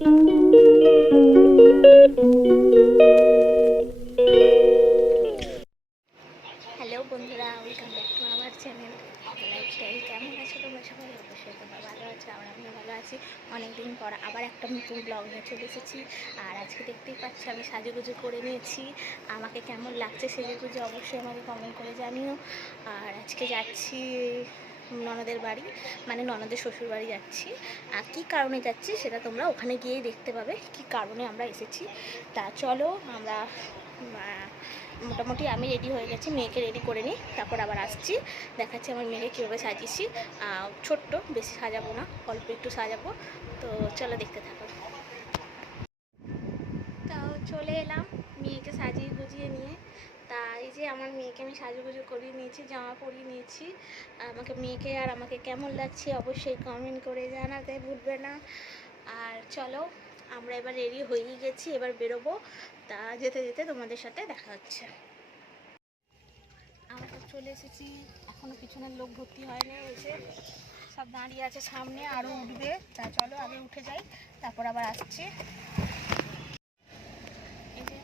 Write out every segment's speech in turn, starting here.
Hello বন্ধুরা welcome back to আমার channel lifestyle কেমন আছো তোমরা সবাই? অবশ্যই তোমরা ভালো আছো, আর আমিও ভালো আছি। অনেকদিন পর আবার একটা নতুন ব্লগ নিয়ে চলে এসেছি। আর আজকে দেখতেই পাচ্ছি, আমি সাজুগুজু করে নিয়েছি। আমাকে কেমন লাগছে সেজেগুজু অবশ্যই আমাকে কমেন্ট করে জানিও। আর আজকে যাচ্ছি ননদের বাড়ি মানে ননদের শ্বশুর বাড়ি যাচ্ছি। আর কী কারণে যাচ্ছি সেটা তোমরা ওখানে গিয়েই দেখতে পাবে কী কারণে আমরা এসেছি। তা চলো আমরা মোটামুটি আমি রেডি হয়ে গেছি, মেয়েকে রেডি করে নিই, তারপর আবার আসছি। দেখাচ্ছি আমার মেয়েকে কীভাবে সাজিয়েছি। ছোট্ট, বেশি সাজাবো না, অল্প একটু সাজাবো। তো চলো দেখতে থাকো। তাও চলে এলাম মেয়েকে সাজিয়ে গুজিয়ে নিয়ে। তা এই যে আমার মেয়েকে আমি সাজুগুজু করিয়ে নিয়েছি, জামা পরিয়ে নিয়েছি। আমাকে মেয়েকে আর আমাকে কেমন লাগছে অবশ্যই কমেন্ট করে জানাতে ভুলবে না। আর চলো, আমরা এবার রেডি হয়েই গেছি, এবার বেরোবো। তা যেতে যেতে তোমাদের সাথে দেখা হচ্ছে। আমরা তো চলে এসেছি, এখনও পিছনের লোক ভর্তি হয়নি এসে সব দাঁড়িয়ে আছে সামনে আরও উঠবে। তা চলো, আগে উঠে যাই, তারপর আবার আসছি এই যে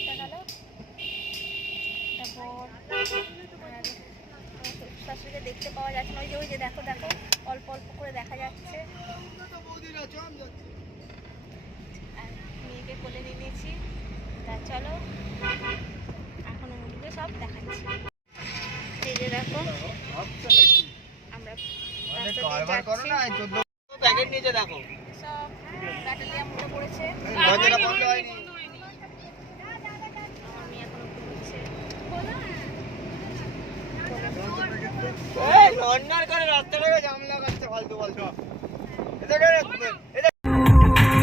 এটা গেল তারপর আর শাশুড়িকে দেখতে পাওয়া যাচ্ছে না ওই যে ওই যে দেখো দেখো অল্প অল্প করে দেখা যাচ্ছে। আর মেয়েকে কোলে নিয়ে নিয়েছি। তা চলো এখন উঠবে সব দেখাচ্ছি। এই যে দেখো আমরা দিয়ে সব ব্যাটালিয়াম উঠে পড়েছে।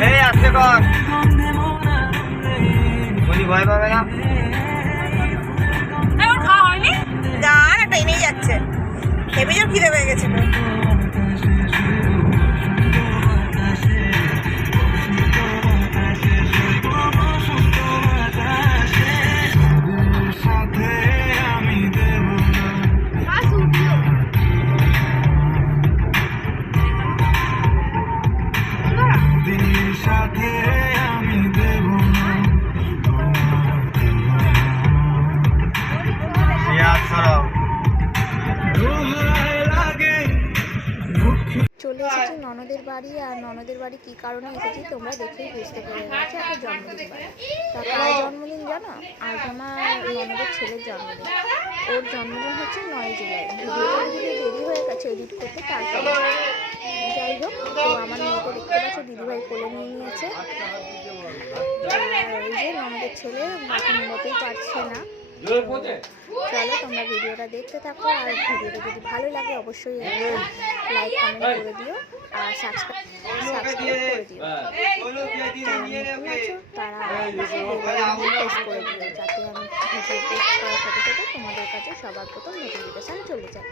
এই কর বলি ভয় পাবে না না না ট্রেনেই যাচ্ছে। হেভি জোর খিদে পেয়ে গেছিল চলে যে ননদের বাড়ি, আর ননদের বাড়ি কী কারণে এসেছি তোমরা দেখেই বুঝতে পেরে গেছো। একটা জন্মদিন তারপরে জন্মদিন জানো? আজ আমার ননদের ছেলের জন্মদিন। ওর জন্মদিন হচ্ছে নয় জুলাই। ভিডিওটা দেরি হয়ে গেছে এডিট করতে তারপরে যাই হোক, তো আমার মেয়েকে দেখতে পাচ্ছ, দিদিভাই কোলে নিয়ে নিয়েছে। যে ননদের ছেলে বাকি মতেই পারছে না। চলো, তোমরা ভিডিওটা দেখতে থাকো, আর ভিডিওটা যদি ভালো লাগে, অবশ্যই লাইক কমেন্ট করে দিও আর সাবস্ক্রাইব সাবস্ক্রাইব করে দিও আছো তারা প্রেস করে দিও যাতে আমি ভিডিও পোস্ট করার সাথে সাথে তোমাদের কাছে সবার প্রথম নোটিফিকেশান চলে যায়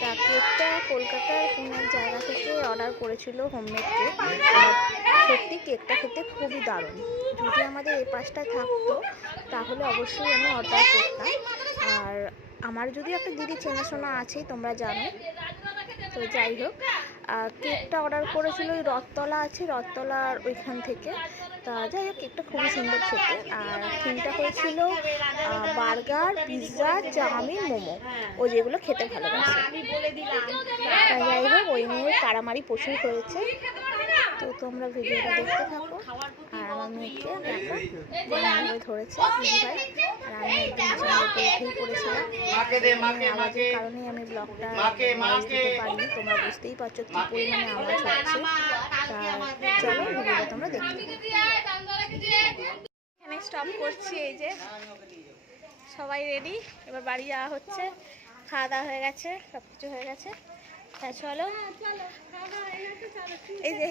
তা কেকটা কলকাতার কোনো এক জায়গা থেকে অর্ডার করেছিল হোমমেড কেক আর সত্যি কেকটা খেতে খুবই দারুণ যদি আমাদের এই পাশটা থাকতো তাহলে অবশ্যই আমি অর্ডার করতাম আর আমার যদি একটা দিদি চেনাশোনা আছেই তোমরা জানো তো যাই হোক কেকটা অর্ডার করেছিল ওই রথতলা আছে, রথতলার ওইখান থেকে। তা যাই হোক, কেকটা খুবই সুন্দর খেতে। আর থিমটা হয়েছিল burger, pizza, chow mein, momo. ও যেগুলো খেতে ভালোবাসে। তা যাই হোক, ওই নিয়ে কারামারি প্রচুর হয়েছে। তো তোমরা ভিডিওটা দেখতে থাকো। আমার মেয়েকে দেখো ধরেছে দিদিভাই আর আমি একদম উঠেই পড়েছিলাম দে মাকে আওয়াজের মাকে। কারণেই আমি ব্লগটা দিতে পারিনি তোমরা বুঝতেই পারছ কি পরিমাণে আওয়াজ হচ্ছে। তা চলো ভিডিওটা তোমরা দেখতে এখানে স্টপ করছি এই যে। সবাই রেডি এবার বাড়ি যাওয়া হচ্ছে। খাওয়া দাওয়া হয়ে গেছে সব কিছু হয়ে গেছে। তা চলো। এই যে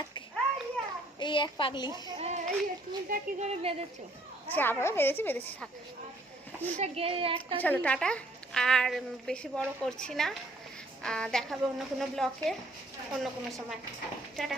আজকে। এই এক পাগলি। কি করে বেঁধেছো? চাপাও বেঁধেছি বেঁধেছি থাক। একটা চলো টাটা। আর বেশি বড় করছি না। দেখাবে অন্য কোনো ব্লকে অন্য কোনো সময়। টাটা।